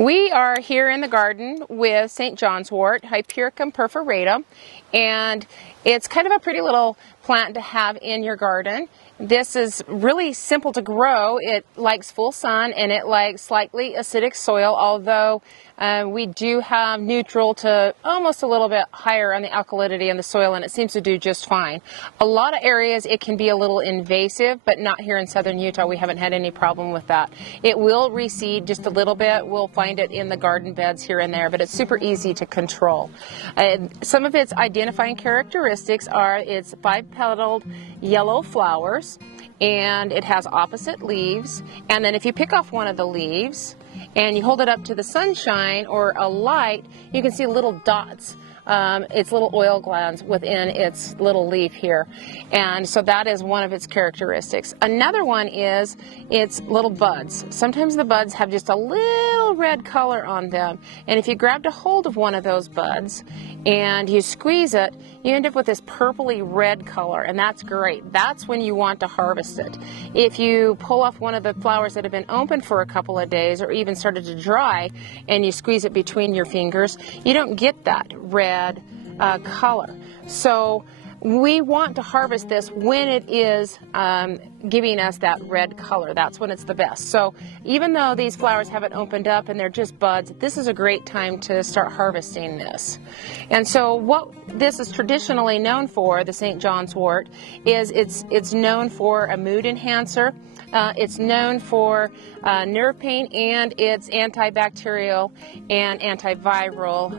We are here in the garden with St. John's wort, Hypericum perforatum, and it's kind of a pretty little plant to have in your garden. This is really simple to grow. It likes full sun and it likes slightly acidic soil, although we do have neutral to almost a little bit higher on the alkalinity in the soil, and it seems to do just fine. A lot of areas it can be a little invasive, but not here in southern Utah. We haven't had any problem with that. It will reseed just a little bit. We'll find it in the garden beds here and there, but it's super easy to control. Some of its identifying characteristics are its five-petaled yellow flowers, and it has opposite leaves, and then if you pick off one of the leaves and you hold it up to the sunshine or a light, you can see little dots. It's little oil glands within its little leaf here, and so that is one of its characteristics. Another one is its little buds. Sometimes the buds have just a little red color on them, and if you grabbed a hold of one of those buds and you squeeze it, you end up with this purpley red color, and that's great. That's when you want to harvest it. If you pull off one of the flowers that have been open for a couple of days or even started to dry and you squeeze it between your fingers, you don't get that red color. So we want to harvest this when it is giving us that red color. That's when it's the best. So even though these flowers haven't opened up and they're just buds, this is a great time to start harvesting this. And so what this is traditionally known for, the St. John's wort, is it's known for a mood enhancer. It's known for nerve pain, and it's antibacterial and antiviral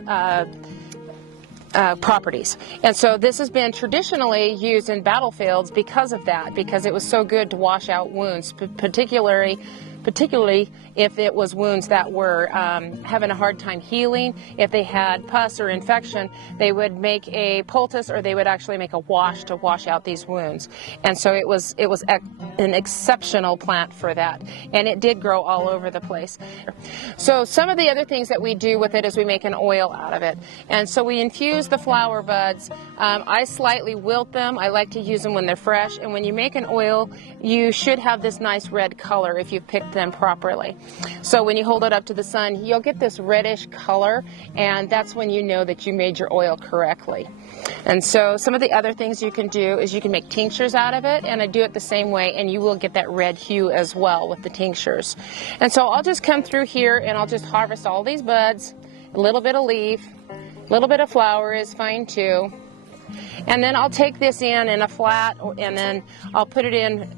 properties. And so this has been traditionally used in battlefields because of that, because it was so good to wash out wounds, particularly if it was wounds that were having a hard time healing. If they had pus or infection, they would make a poultice, or they would actually make a wash to wash out these wounds. And so it was an exceptional plant for that, and it did grow all over the place. So some of the other things that we do with it is we make an oil out of it, and so we infuse the flower buds. I slightly wilt them. I like to use them when they're fresh, and when you make an oil, you should have this nice red color if you picked them properly. So when you hold it up to the sun, you'll get this reddish color, and that's when you know that you made your oil correctly. And so some of the other things you can do is you can make tinctures out of it, and I do it the same way, and you will get that red hue as well with the tinctures. And so I'll just come through here and I'll just harvest all these buds, a little bit of leaf, a little bit of flower is fine too. And then I'll take this in a flat, and then I'll put it in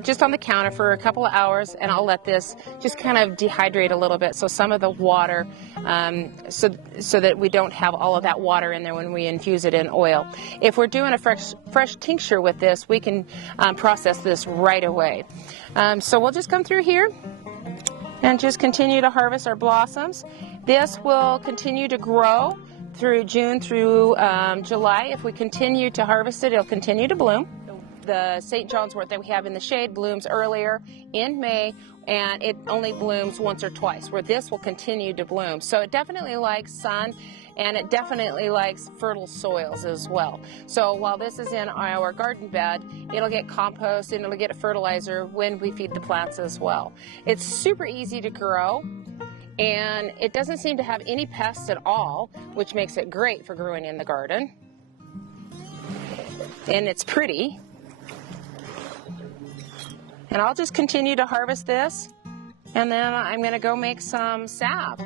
just on the counter for a couple of hours, and I'll let this just kind of dehydrate a little bit, so some of the water, so that we don't have all of that water in there when we infuse it in oil. If we're doing a fresh tincture with this, we can process this right away. So we'll just come through here and just continue to harvest our blossoms. This will continue to grow through June through July. If we continue to harvest it, it'll continue to bloom. The St. John's wort that we have in the shade blooms earlier in May, and it only blooms once or twice, where this will continue to bloom. So it definitely likes sun, and it definitely likes fertile soils as well. So while this is in our garden bed, it'll get compost and it'll get fertilizer when we feed the plants as well. It's super easy to grow, and it doesn't seem to have any pests at all, which makes it great for growing in the garden. And it's pretty. And I'll just continue to harvest this, and then I'm going to go make some salve.